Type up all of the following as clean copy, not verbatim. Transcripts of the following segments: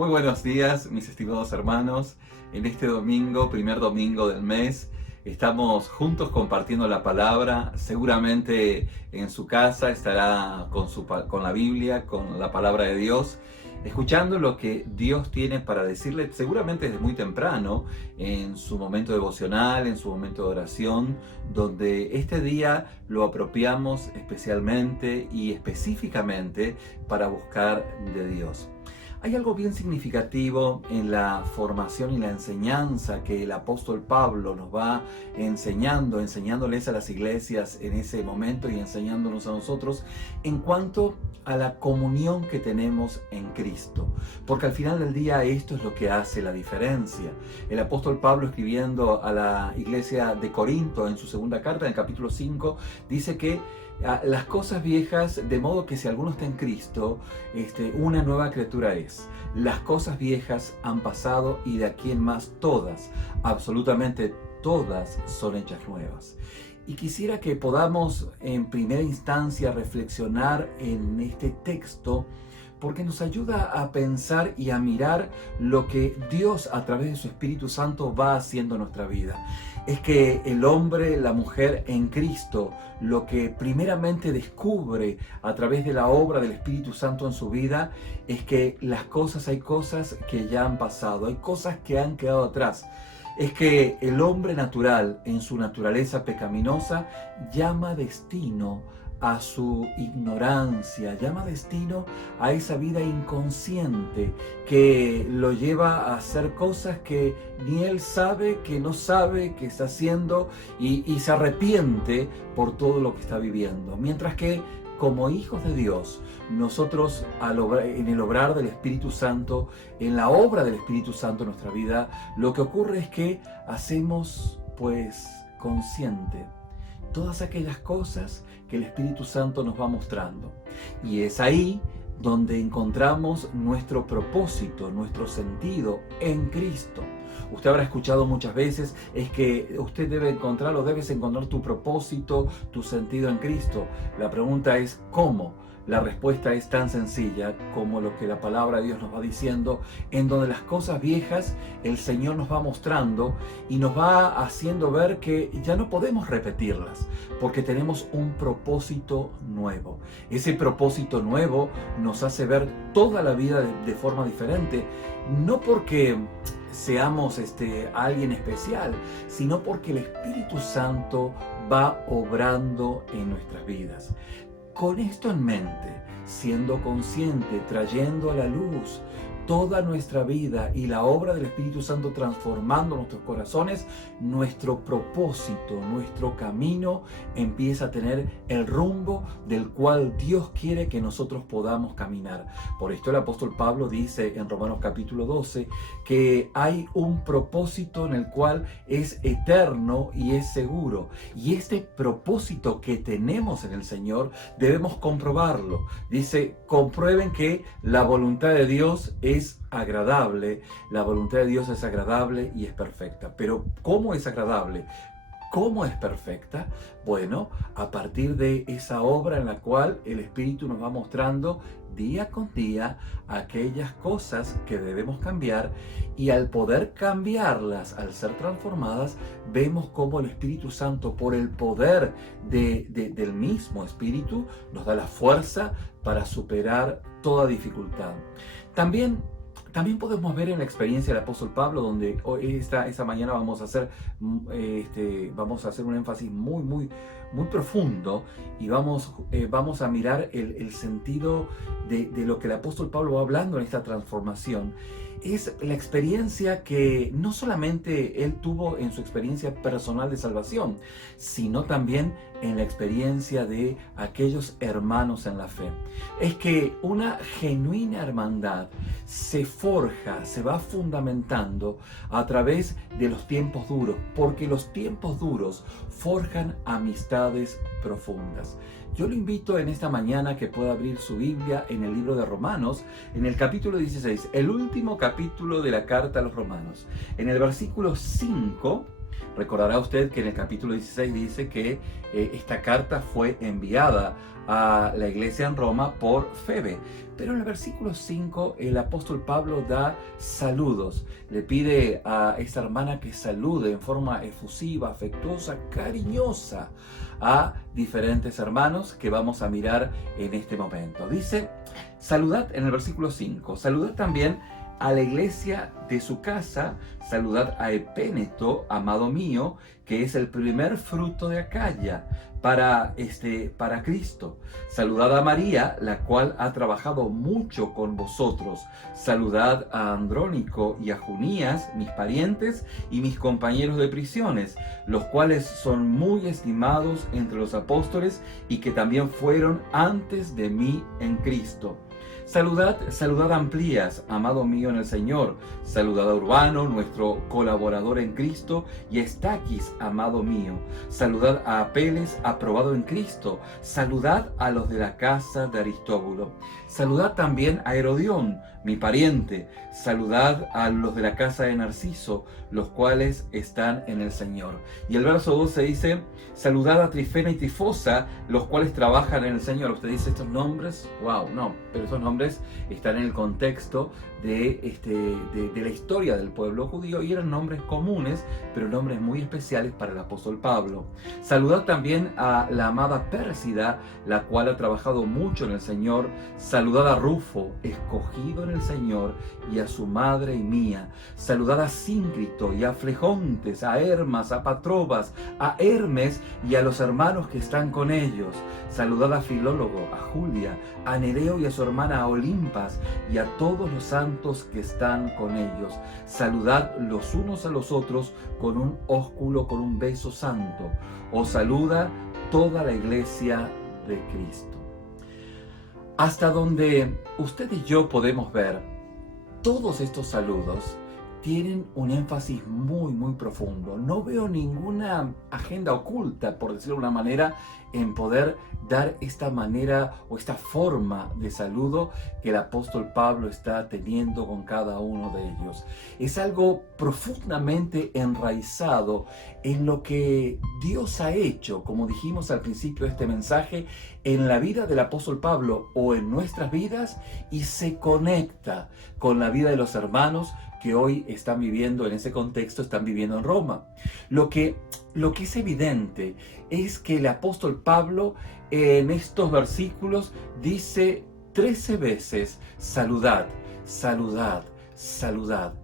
Muy buenos días, mis estimados hermanos. En este domingo, primer domingo del mes, estamos juntos compartiendo la palabra. Seguramente en su casa estará con la Biblia, con la palabra de Dios, escuchando lo que Dios tiene para decirle, seguramente desde muy temprano, en su momento devocional, en su momento de oración, donde este día lo apropiamos especialmente y específicamente para buscar de Dios. Hay algo bien significativo en la formación y la enseñanza que el apóstol Pablo nos va enseñándoles a las iglesias en ese momento y enseñándonos a nosotros en cuanto a la comunión que tenemos en Cristo. Porque al final del día esto es lo que hace la diferencia. El apóstol Pablo, escribiendo a la iglesia de Corinto en su segunda carta, en el capítulo 5, dice que las cosas viejas, de modo que si alguno está en Cristo, una nueva criatura es. Las cosas viejas han pasado y de aquí en más todas, absolutamente todas, son hechas nuevas. Y quisiera que podamos en primera instancia reflexionar en este texto, porque nos ayuda a pensar y a mirar lo que Dios a través de su Espíritu Santo va haciendo en nuestra vida. Es que el hombre, la mujer en Cristo, lo que primeramente descubre a través de la obra del Espíritu Santo en su vida, es que hay cosas que ya han pasado, hay cosas que han quedado atrás. Es que el hombre natural, en su naturaleza pecaminosa, llama destino a su ignorancia, llama destino a esa vida inconsciente que lo lleva a hacer cosas que ni él sabe, que no sabe, que está haciendo y se arrepiente por todo lo que está viviendo. Mientras que como hijos de Dios, nosotros en el obrar del Espíritu Santo, en la obra del Espíritu Santo en nuestra vida, lo que ocurre es que hacemos consciente todas aquellas cosas que el Espíritu Santo nos va mostrando. Y es ahí donde encontramos nuestro propósito, nuestro sentido en Cristo. Usted habrá escuchado muchas veces, es que usted debes encontrar tu propósito, tu sentido en Cristo. La pregunta es, ¿cómo? La respuesta es tan sencilla como lo que la palabra de Dios nos va diciendo, en donde las cosas viejas el Señor nos va mostrando y nos va haciendo ver que ya no podemos repetirlas, porque tenemos un propósito nuevo. Ese propósito nuevo nos hace ver toda la vida de forma diferente, no porque seamos alguien especial, sino porque el Espíritu Santo va obrando en nuestras vidas. Con esto en mente, siendo consciente, trayendo a la luz toda nuestra vida y la obra del Espíritu Santo transformando nuestros corazones, nuestro propósito, nuestro camino empieza a tener el rumbo del cual Dios quiere que nosotros podamos caminar. Por esto el apóstol Pablo dice en Romanos capítulo 12 que hay un propósito en el cual es eterno y es seguro. Y este propósito que tenemos en el Señor debemos comprobarlo. Dice, comprueben que la voluntad de Dios es agradable, la voluntad de Dios es agradable y es perfecta. Pero ¿cómo es agradable? ¿Cómo es perfecta? Bueno, a partir de esa obra en la cual el Espíritu nos va mostrando día con día aquellas cosas que debemos cambiar, y al poder cambiarlas, al ser transformadas, vemos cómo el Espíritu Santo, por el poder del mismo Espíritu, nos da la fuerza para superar toda dificultad. También podemos ver en la experiencia del apóstol Pablo, donde esta mañana vamos a hacer un énfasis muy profundo, y vamos a mirar el sentido de lo que el apóstol Pablo va hablando en esta transformación. Es la experiencia que no solamente él tuvo en su experiencia personal de salvación, sino también en la experiencia de aquellos hermanos en la fe. Es que una genuina hermandad se forja, se va fundamentando a través de los tiempos duros, porque los tiempos duros forjan amistades profundas. Yo lo invito en esta mañana que pueda abrir su Biblia en el libro de Romanos, en el capítulo 16, el último capítulo de la carta a los Romanos. En el versículo 5 Recordará usted que en el capítulo 16 dice que esta carta fue enviada a la iglesia en Roma por Febe. Pero en el versículo 5 el apóstol Pablo da saludos. Le pide a esta hermana que salude en forma efusiva, afectuosa, cariñosa a diferentes hermanos que vamos a mirar en este momento. Dice, saludad en el versículo 5, saludad también a la iglesia de su casa, saludad a Epéneto, amado mío, que es el primer fruto de Acaya para Cristo. Saludad a María, la cual ha trabajado mucho con vosotros. Saludad a Andrónico y a Junías, mis parientes y mis compañeros de prisiones, los cuales son muy estimados entre los apóstoles y que también fueron antes de mí en Cristo. Saludad a Amplías, amado mío en el Señor. Saludad a Urbano, nuestro colaborador en Cristo, y a Estaquis, amado mío. Saludad a Apeles, aprobado en Cristo. Saludad a los de la casa de Aristóbulo. Saludad también a Herodión, mi pariente. Saludad a los de la casa de Narciso, los cuales están en el Señor. Y el verso 12 dice, saludad a Trifena y Trifosa, los cuales trabajan en el Señor. Usted dice estos nombres, wow, no, pero estos nombres están en el contexto de la historia del pueblo judío y eran nombres comunes, pero nombres muy especiales para el apóstol Pablo. Saludad también a la amada Pérsida, la cual ha trabajado mucho en el Señor. Saludad a Rufo, escogido en el Señor, y a su madre y mía. Saludad a Síncrito y a Flegontes, a Hermas, a Patrobas, a Hermes y a los hermanos que están con ellos. Saludad a Filólogo, a Julia, a Nereo y a su hermana Olimpas, y a todos los santos que están con ellos. Saludad los unos a los otros con un ósculo, con un beso santo. Os saluda toda la iglesia de Cristo. Hasta donde usted y yo podemos ver, todos estos saludos tienen un énfasis muy, muy profundo. No veo ninguna agenda oculta, por decirlo de una manera, en poder dar esta manera o esta forma de saludo que el apóstol Pablo está teniendo con cada uno de ellos. Es algo profundamente enraizado en lo que Dios ha hecho, como dijimos al principio de este mensaje, en la vida del apóstol Pablo o en nuestras vidas, y se conecta con la vida de los hermanos que hoy están viviendo en ese contexto, están viviendo en Roma. Lo que es evidente es que el apóstol Pablo en estos versículos dice 13 veces saludad, saludad, saludad.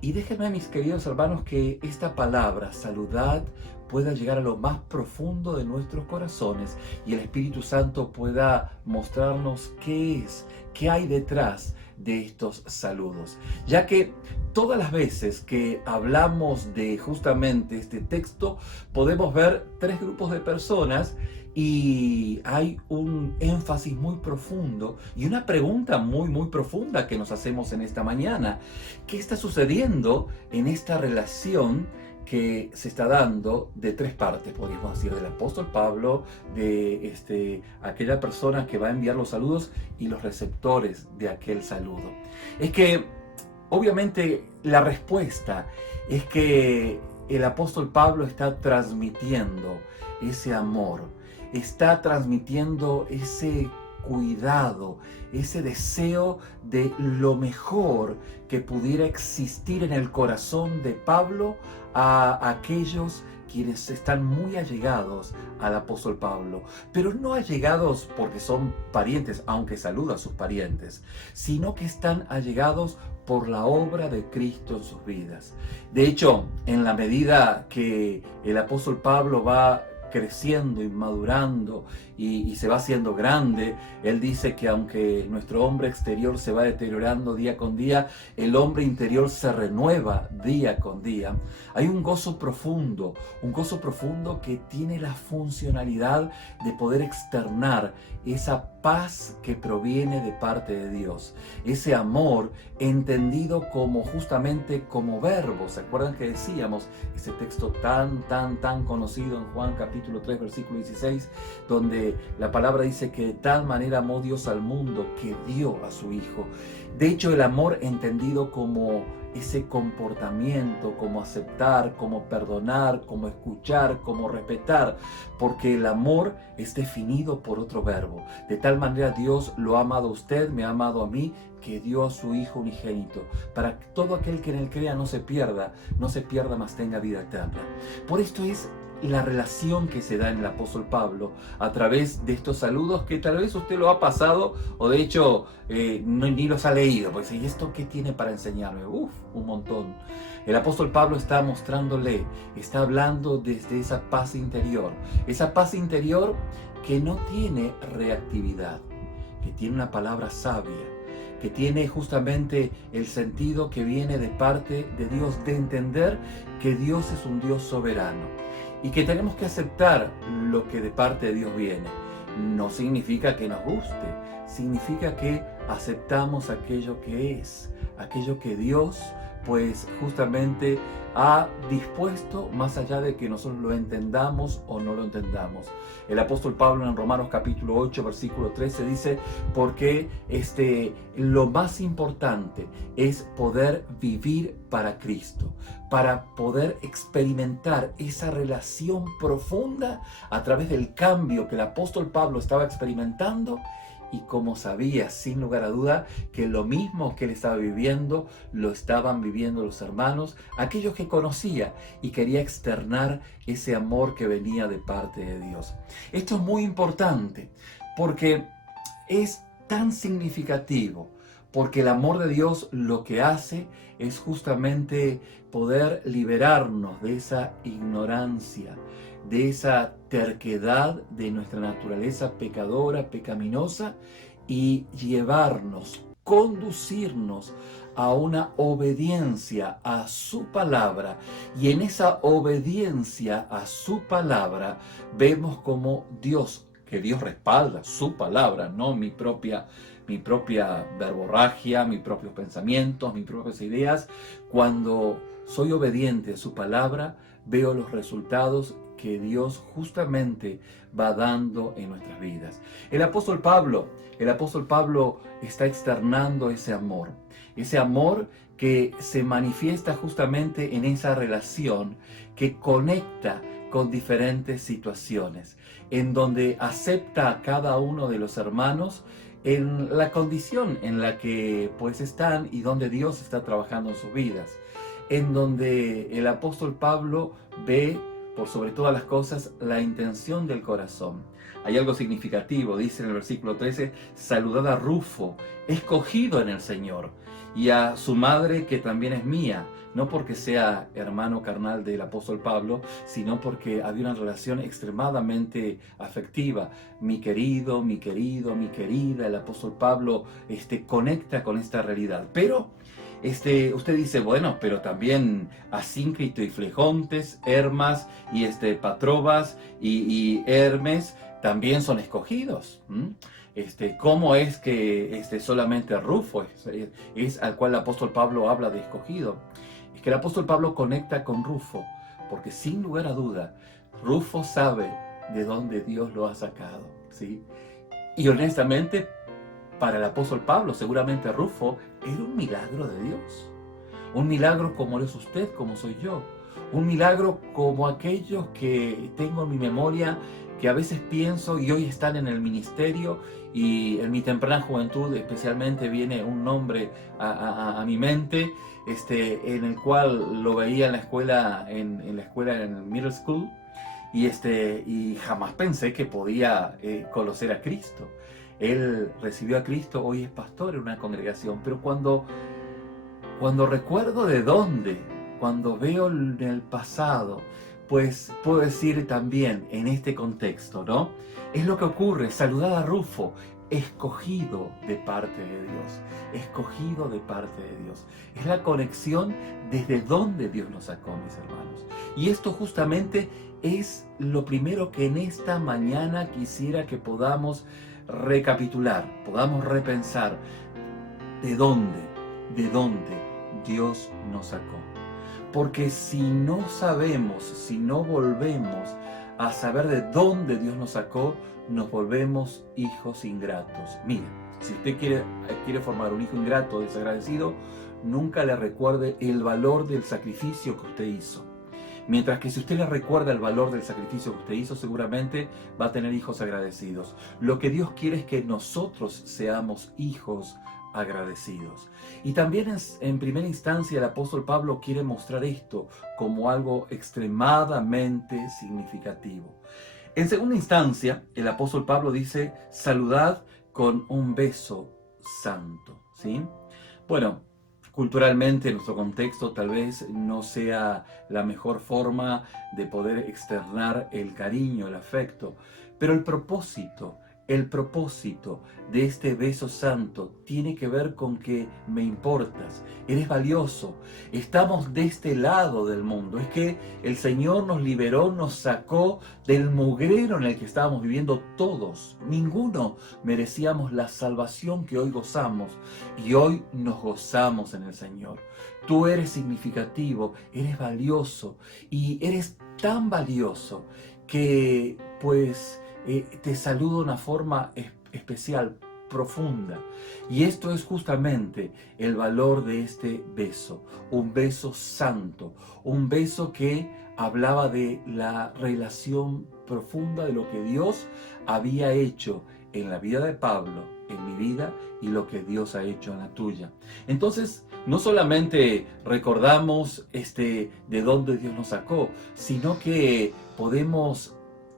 Y déjenme, mis queridos hermanos, que esta palabra saludad pueda llegar a lo más profundo de nuestros corazones y el Espíritu Santo pueda mostrarnos qué hay detrás de estos saludos. Ya que todas las veces que hablamos de justamente este texto, podemos ver tres grupos de personas y hay un énfasis muy profundo y una pregunta muy, muy profunda que nos hacemos en esta mañana. ¿Qué está sucediendo en esta relación que se está dando de tres partes, podríamos decir, del apóstol Pablo, de aquella persona que va a enviar los saludos y los receptores de aquel saludo? Es que, obviamente, la respuesta es que el apóstol Pablo está transmitiendo ese amor, está transmitiendo ese cuidado, ese deseo de lo mejor que pudiera existir en el corazón de Pablo a aquellos quienes están muy allegados al apóstol Pablo, pero no allegados porque son parientes, aunque saluda a sus parientes, sino que están allegados por la obra de Cristo en sus vidas. De hecho, en la medida que el apóstol Pablo va creciendo y madurando y se va haciendo grande, él dice que aunque nuestro hombre exterior se va deteriorando día con día, el hombre interior se renueva día con día. Hay un gozo profundo que tiene la funcionalidad de poder externar esa paz que proviene de parte de Dios, ese amor entendido como justamente como verbo. ¿Se acuerdan que decíamos ese texto tan conocido en Juan capítulo 3 versículo 16, donde la palabra dice que de tal manera amó Dios al mundo que dio a su Hijo? De hecho, el amor entendido como ese comportamiento, cómo aceptar, cómo perdonar, cómo escuchar, cómo respetar, porque el amor es definido por otro verbo. De tal manera Dios lo ha amado a usted, me ha amado a mí, que dio a su Hijo unigénito, para que todo aquel que en él crea no se pierda, mas tenga vida eterna. Por esto es la relación que se da en el apóstol Pablo a través de estos saludos que tal vez usted lo ha pasado o de hecho ni los ha leído. Pues, ¿y esto qué tiene para enseñarme? Un montón. El apóstol Pablo está mostrándole, está hablando desde esa paz interior que no tiene reactividad, que tiene una palabra sabia, que tiene justamente el sentido que viene de parte de Dios, de entender que Dios es un Dios soberano y que tenemos que aceptar lo que de parte de Dios viene. No significa que nos guste, significa que aceptamos aquello que es, aquello que Dios pues justamente ha dispuesto, más allá de que nosotros lo entendamos o no lo entendamos. El apóstol Pablo en Romanos capítulo 8, versículo 13 dice, porque lo más importante es poder vivir para Cristo, para poder experimentar esa relación profunda a través del cambio que el apóstol Pablo estaba experimentando. Y como sabía, sin lugar a duda, que lo mismo que él estaba viviendo, lo estaban viviendo los hermanos, aquellos que conocía, y quería externar ese amor que venía de parte de Dios. Esto es muy importante, porque es tan significativo, porque el amor de Dios lo que hace es justamente poder liberarnos de esa ignorancia, de esa terquedad de nuestra naturaleza pecadora, pecaminosa, y llevarnos, conducirnos a una obediencia a su palabra. Y en esa obediencia a su palabra vemos como Dios, que Dios respalda su palabra, no mi propia verborragia, mis propios pensamientos, mis propias ideas. Cuando soy obediente a su palabra, veo los resultados que Dios justamente va dando en nuestras vidas. El apóstol Pablo está externando ese amor que se manifiesta justamente en esa relación que conecta con diferentes situaciones, en donde acepta a cada uno de los hermanos en la condición en la que pues están y donde Dios está trabajando en sus vidas, en donde el apóstol Pablo ve por sobre todas las cosas la intención del corazón. Hay algo significativo, dice en el versículo 13, saludad a Rufo, escogido en el Señor, y a su madre que también es mía, no porque sea hermano carnal del apóstol Pablo, sino porque había una relación extremadamente afectiva. Mi querido, mi querida, el apóstol Pablo conecta con esta realidad. Pero usted dice, bueno, pero también Asíncrito y Flegontes, Hermas y Patrobas y Hermes también son escogidos. ¿Cómo es que solamente Rufo es al cual el apóstol Pablo habla de escogido? Es que el apóstol Pablo conecta con Rufo, porque sin lugar a duda, Rufo sabe de dónde Dios lo ha sacado, ¿sí? Y honestamente, para el apóstol Pablo, seguramente Rufo era un milagro de Dios. Un milagro como lo es usted, como soy yo. Un milagro como aquellos que tengo en mi memoria, que a veces pienso y hoy están en el ministerio, y en mi temprana juventud especialmente viene un nombre a mi mente, en el cual lo veía en la escuela, en el middle school, y jamás pensé que podía conocer a Cristo. Él recibió a Cristo, hoy es pastor en una congregación, pero cuando recuerdo de dónde, cuando veo en el pasado, pues puedo decir también en este contexto, ¿no? Es lo que ocurre, saludad a Rufo, escogido de parte de Dios, escogido de parte de Dios. Es la conexión desde donde Dios nos sacó, mis hermanos. Y esto justamente es lo primero que en esta mañana quisiera que podamos recapitular, podamos repensar de dónde Dios nos sacó. Porque si no sabemos, si no volvemos a saber de dónde Dios nos sacó, nos volvemos hijos ingratos. Mire, si usted quiere formar un hijo ingrato, desagradecido, nunca le recuerde el valor del sacrificio que usted hizo. Mientras que si usted le recuerda el valor del sacrificio que usted hizo, seguramente va a tener hijos agradecidos. Lo que Dios quiere es que nosotros seamos hijos agradecidos. Y también en primera instancia el apóstol Pablo quiere mostrar esto como algo extremadamente significativo. En segunda instancia, el apóstol Pablo dice, saludad con un beso santo, ¿sí? Bueno, culturalmente, en nuestro contexto, tal vez no sea la mejor forma de poder externar el cariño, el afecto, pero el propósito de este beso santo tiene que ver con que me importas, eres valioso, estamos de este lado del mundo. Es que el Señor nos liberó, nos sacó del mugrero en el que estábamos viviendo todos. Ninguno merecíamos la salvación que hoy gozamos y hoy nos gozamos en el Señor. Tú eres significativo, eres valioso y eres tan valioso que pues te saludo de una forma especial, profunda. Y esto es justamente el valor de este beso, un beso santo, un beso que hablaba de la relación profunda de lo que Dios había hecho en la vida de Pablo, en mi vida, y lo que Dios ha hecho en la tuya. Entonces, no solamente recordamos de dónde Dios nos sacó, sino que podemos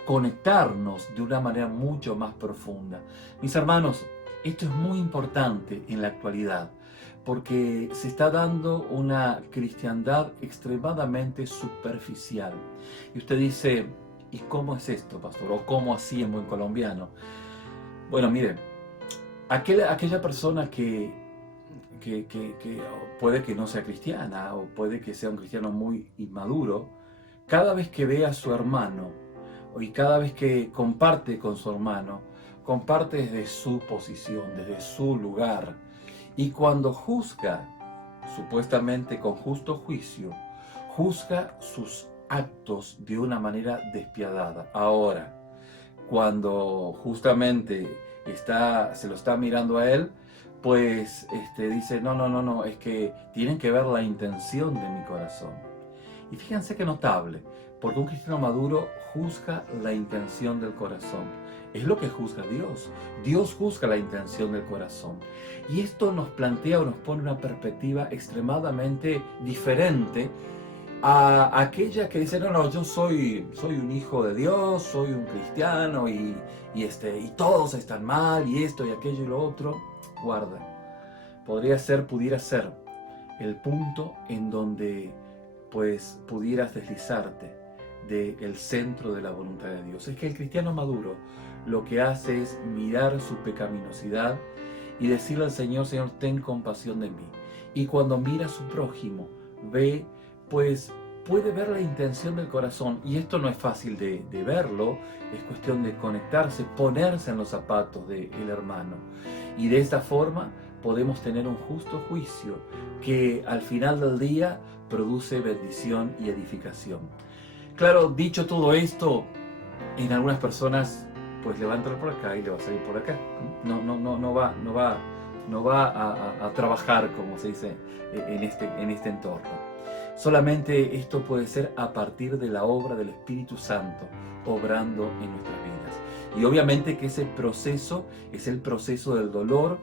conectarnos de una manera mucho más profunda. Mis hermanos, esto es muy importante en la actualidad, porque se está dando una cristiandad extremadamente superficial. Y usted dice, ¿y cómo es esto, pastor? ¿O cómo así en buen colombiano? Bueno, mire, aquella persona que puede que no sea cristiana, o puede que sea un cristiano muy inmaduro, cada vez que ve a su hermano, y cada vez que comparte con su hermano, comparte desde su posición, desde su lugar. Y cuando juzga, supuestamente con justo juicio, juzga sus actos de una manera despiadada. Ahora, cuando justamente se lo está mirando a él, pues dice, no, es que tienen que ver la intención de mi corazón. Y fíjense qué notable, porque un cristiano maduro juzga la intención del corazón. Es lo que juzga Dios. Dios juzga la intención del corazón. Y esto nos plantea o nos pone una perspectiva extremadamente diferente a aquella que dice, no, yo soy un hijo de Dios, soy un cristiano y todos están mal y esto y aquello y lo otro. Guarda, pudiera ser el punto en donde pues pudieras deslizarte del centro de la voluntad de Dios. Es que el cristiano maduro lo que hace es mirar su pecaminosidad y decirle al Señor, Señor, ten compasión de mí. Y cuando mira a su prójimo, pues puede ver la intención del corazón. Y esto no es fácil de verlo, es cuestión de conectarse, ponerse en los zapatos del hermano. Y de esta forma podemos tener un justo juicio que al final del día produce bendición y edificación. Claro, dicho todo esto, en algunas personas pues le va a entrar por acá y le va a salir por acá. No va a trabajar, como se dice, en este entorno. Solamente esto puede ser a partir de la obra del Espíritu Santo obrando en nuestras vidas. Y obviamente que ese proceso es el proceso del dolor,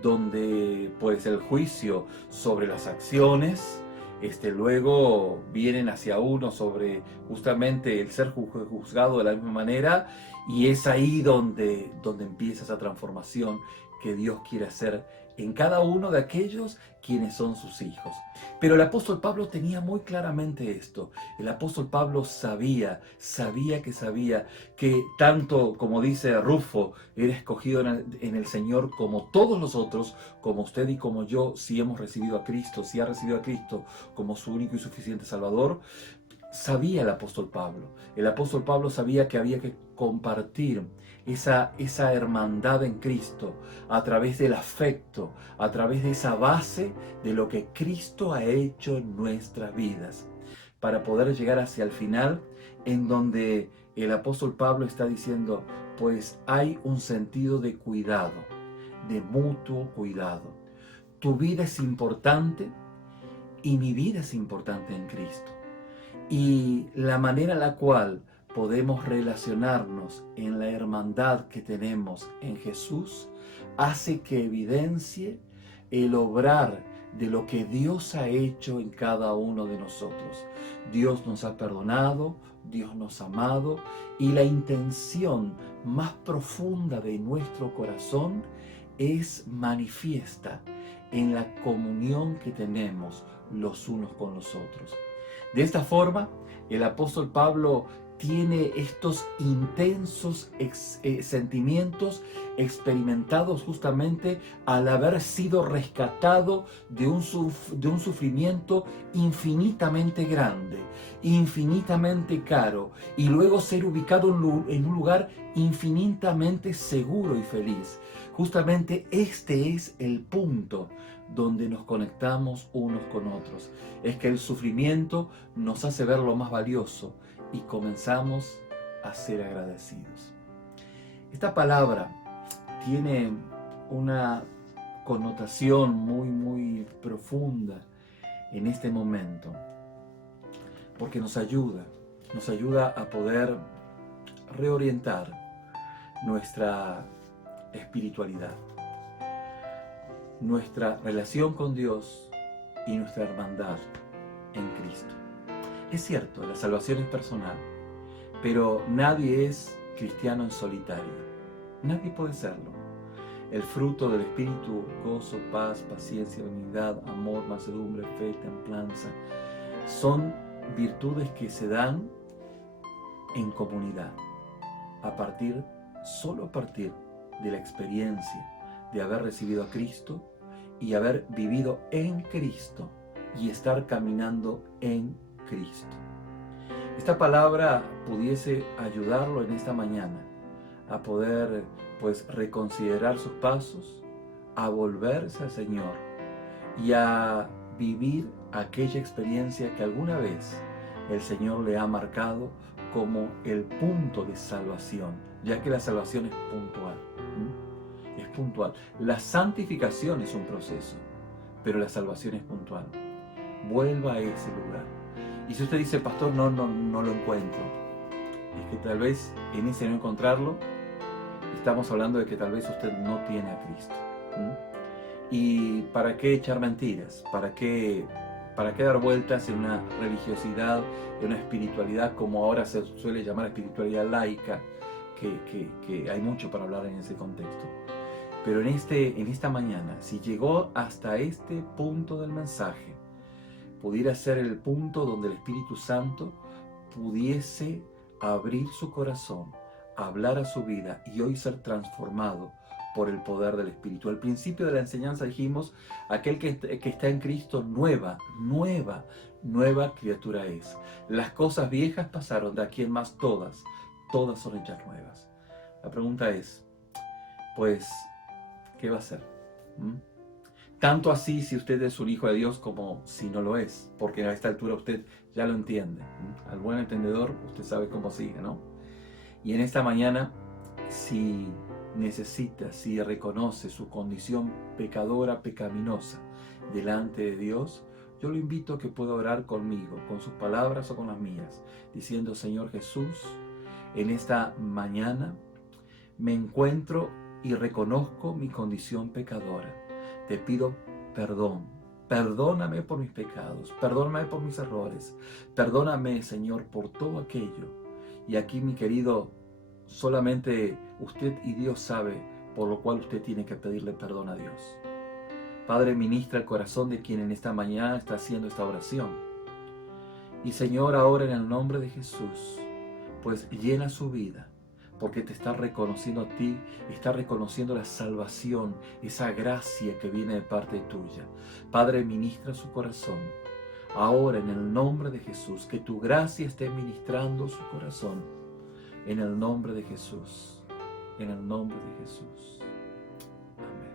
donde pues el juicio sobre las acciones luego vienen hacia uno sobre justamente el ser juzgado de la misma manera, y es ahí donde empieza esa transformación que Dios quiere hacer en cada uno de aquellos quienes son sus hijos. Pero el apóstol Pablo tenía muy claramente esto. El apóstol Pablo sabía que tanto, como dice Rufo, era escogido en el Señor como todos los otros, como usted y como yo, si hemos recibido a Cristo, si ha recibido a Cristo como su único y suficiente Salvador. Sabía el apóstol Pablo. El apóstol Pablo sabía que había que compartir esa hermandad en Cristo a través del afecto, a través de esa base de lo que Cristo ha hecho en nuestras vidas, para poder llegar hacia el final en donde el apóstol Pablo está diciendo, pues hay un sentido de cuidado, de mutuo cuidado. Tu vida es importante y mi vida es importante en Cristo. Y la manera en la cual podemos relacionarnos en la hermandad que tenemos en Jesús hace que evidencie el obrar de lo que Dios ha hecho en cada uno de nosotros. Dios nos ha perdonado, Dios nos ha amado, y la intención más profunda de nuestro corazón es manifiesta en la comunión que tenemos los unos con los otros. De esta forma, el apóstol Pablo tiene estos intensos sentimientos experimentados justamente al haber sido rescatado de un sufrimiento infinitamente grande, infinitamente caro, y luego ser ubicado en un lugar infinitamente seguro y feliz. Justamente este es el punto donde nos conectamos unos con otros. Es que el sufrimiento nos hace ver lo más valioso y comenzamos a ser agradecidos. Esta palabra tiene una connotación muy profunda en este momento, porque nos ayuda a poder reorientar nuestra espiritualidad, nuestra relación con Dios y nuestra hermandad en Cristo. Es cierto, la salvación es personal, pero nadie es cristiano en solitario. Nadie puede serlo. El fruto del Espíritu, gozo, paz, paciencia, benignidad, amor, mansedumbre, fe, templanza, son virtudes que se dan en comunidad, solo a partir de la experiencia de haber recibido a Cristo y haber vivido en Cristo y estar caminando en Cristo. Esta palabra pudiese ayudarlo en esta mañana a poder reconsiderar sus pasos, a volverse al Señor y a vivir aquella experiencia que alguna vez el Señor le ha marcado como el punto de salvación, ya que la salvación es puntual. Es puntual. La santificación es un proceso, pero la salvación es puntual. Vuelva a ese lugar. Y si usted dice, pastor, no lo encuentro, es que tal vez en ese no encontrarlo, estamos hablando de que tal vez usted no tiene a Cristo. ¿Y para qué echar mentiras? ¿Para qué dar vueltas en una religiosidad, en una espiritualidad como ahora se suele llamar espiritualidad laica, que hay mucho para hablar en ese contexto? Pero en esta mañana, si llegó hasta este punto del mensaje, pudiera ser el punto donde el Espíritu Santo pudiese abrir su corazón, hablar a su vida y hoy ser transformado por el poder del Espíritu. Al principio de la enseñanza dijimos, aquel que está en Cristo, nueva criatura es. Las cosas viejas pasaron, de aquí en más todas son hechas nuevas. La pregunta es, ¿qué va a hacer? Tanto así si usted es un hijo de Dios como si no lo es, porque a esta altura usted ya lo entiende. Al buen entendedor usted sabe cómo sigue, ¿no? Y en esta mañana, si reconoce su condición pecadora, pecaminosa delante de Dios, yo lo invito a que pueda orar conmigo, con sus palabras o con las mías, diciendo, Señor Jesús, en esta mañana me encuentro y reconozco mi condición pecadora. Te pido perdón. Perdóname por mis pecados, perdóname por mis errores, perdóname, Señor, por todo aquello. Y aquí, mi querido, solamente usted y Dios sabe por lo cual usted tiene que pedirle perdón a Dios. Padre, ministra el corazón de quien en esta mañana está haciendo esta oración. Y Señor, ahora en el nombre de Jesús, llena su vida, porque te está reconociendo a ti, está reconociendo la salvación, esa gracia que viene de parte tuya. Padre, ministra su corazón. Ahora, en el nombre de Jesús, que tu gracia esté ministrando su corazón. En el nombre de Jesús. En el nombre de Jesús. Amén.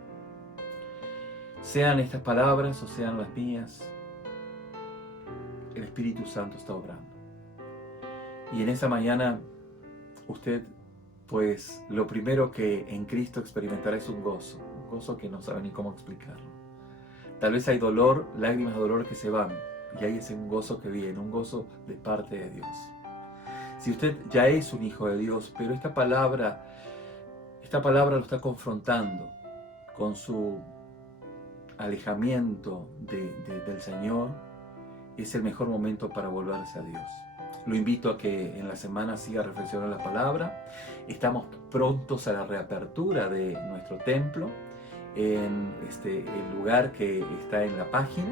Sean estas palabras o sean las mías, el Espíritu Santo está obrando. Y en esta mañana, usted, lo primero que en Cristo experimentará es un gozo que no sabe ni cómo explicarlo. Tal vez hay dolor, lágrimas de dolor que se van, y hay ese un gozo que viene, un gozo de parte de Dios. Si usted ya es un hijo de Dios, pero esta palabra lo está confrontando con su alejamiento del Señor, es el mejor momento para volverse a Dios. Lo invito a que en la semana siga reflexionando la palabra. Estamos prontos a la reapertura de nuestro templo en el lugar que está en la página.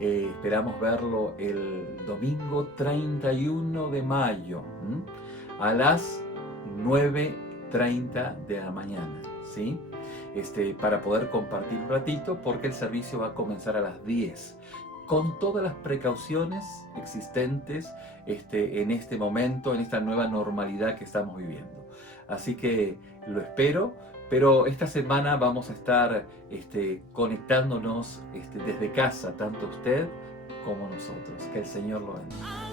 Esperamos verlo el domingo 31 de mayo a las 9:30 de la mañana, ¿sí? Para poder compartir un ratito, porque el servicio va a comenzar a las 10, con todas las precauciones existentes en este momento, en esta nueva normalidad que estamos viviendo. Así que lo espero, pero esta semana vamos a estar conectándonos desde casa, tanto usted como nosotros. Que el Señor lo bendiga.